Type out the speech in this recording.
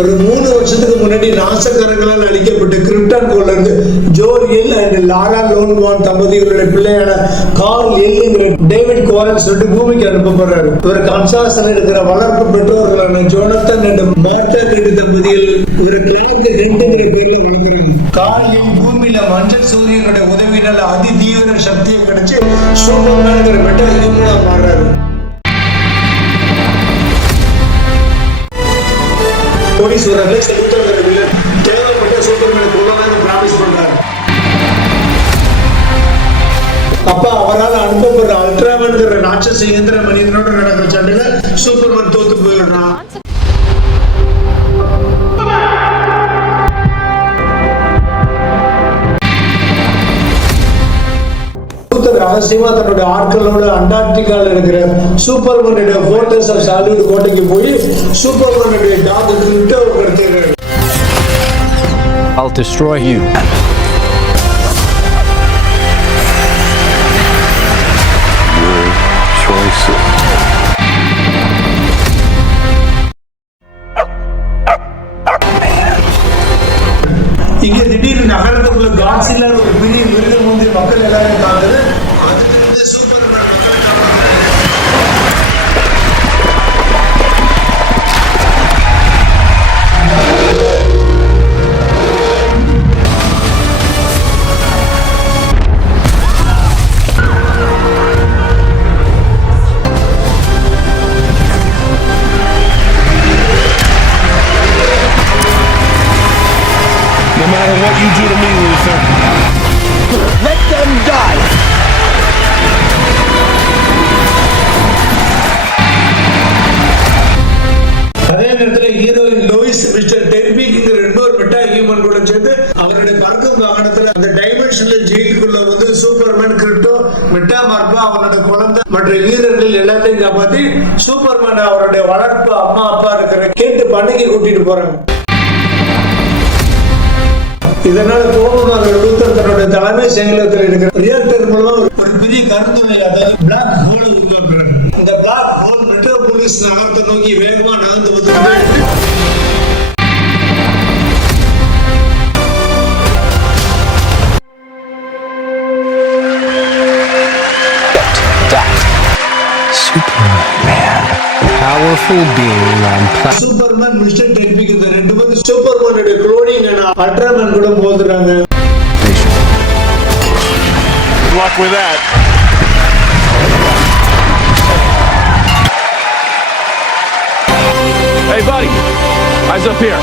ஒரு 3 வருஷத்துக்கு முன்னாடி நாசக்கரங்களால் அழிக்கப்பட்ட கிரிப்டான் கோல்ல இருந்து ஜோல் எல் அண்ட் லாரா லோன்வான் தம்பதிகளுடைய பிள்ளையான கார்ல் எல்லுங்கிற டேவிட் கோரன் சொல்லிட்டு பூமிக்கு அனுப்பப்படுறாரு. இவர் கன்சாஸ்ல இருக்கிற வளர்ப்பு பெற்றோர்களான ஜோனத்தன் அண்ட் மார்த்தா கேட்டு தம்பதிகள் ஒரு கிளாக்கு 2ங்கிற பேர்ல வளர்க்குறாங்க. கார்ல் எல் பூமியில மஞ்சள் சூரியனுடைய உதவியினால அதி தீவிர சக்தியை கிடைச்சு சூப்பர்மேன்ங்கிற மெட்டா ஹியூமனா மாறுறாரு. கோடீஸ்வரர்களை செலுத்தங்கிற வில்லன் தேவைப்பட்ட சூப்பர்மேனுக்கு உள்ளதாக பிராமிஸ் பண்றாரு. அப்ப அவரால் அனுப்பப்படுற அல்ட்ராமன்கிற ராட்சச இயந்திர மனிதனோட நடக்கிற சண்டையில சூப்பர்மேன் தோத்து போயிடுறான். ரகசியமா தன்னுடைய ஆட்களோட அண்டார்டிகால இருக்கிற சூப்பர்மேனுடைய போர்ட்ரஸ் ஆஃப் சாலிட் கோட்டைக்கு போய் சூப்பர்மேனுடைய டாக் கிட்ட கடத்திடுறாரு. I'll destroy you. Your choices. இங்க திடீர்னு நகரத்துக்குள்ள காட்ஸில்லா ஒரு பெரிய மிருகம் வந்து மக்கள் எல்லாரும் தாக்குது. No matter what you do to me, Luther, let them die. அதே நேரத்தில் ஹீரோயின் லோயிஸ் மிஸ்டர் டெர்பிங்கிற இன்னொரு மெட்டா ஹியூமன் கூட சேர்ந்து அவருடைய பறக்கும் வாகனத்துல அந்த டைமென்ஷனல் ஜெயிலுக்குள்ள வந்து சூப்பர்மேன் கிரிப்டோ மெட்டா மார்க்கோ அவரோட குழந்தை மற்ற வீரர்கள் எல்லாத்தையும் காப்பாத்தி சூப்பர்மேன் அவருடைய வளர்ப்பு அம்மா அப்பா இருக்கிற கேட்டு பண்ணைக்கு கூட்டிட்டு போறாங்க. இதனால கோபமாக லூத்தர் தன்னுடைய தலைமை செயலகத்தில் இருக்கிற ரியாக்டர் மூலமா ஒரு பெரிய கருந்துளை அதாவது பிளாக் ஹோல் உருவாக்குறாங்க. இந்த பிளாக் ஹோல் மெட்ரோபோலிஸ் நகரத்தை நோக்கி வேகமா நகர்ந்து வருது. Superman. Powerful being on planet. Superman Mister Terrific இந்த ரெண்டு பேரும் சூப்பர்மேனுடைய க்ளோனிங் அல்ட்ராமேன் கூட மோதுறாங்க. Good luck with that. Hey buddy, eyes up here.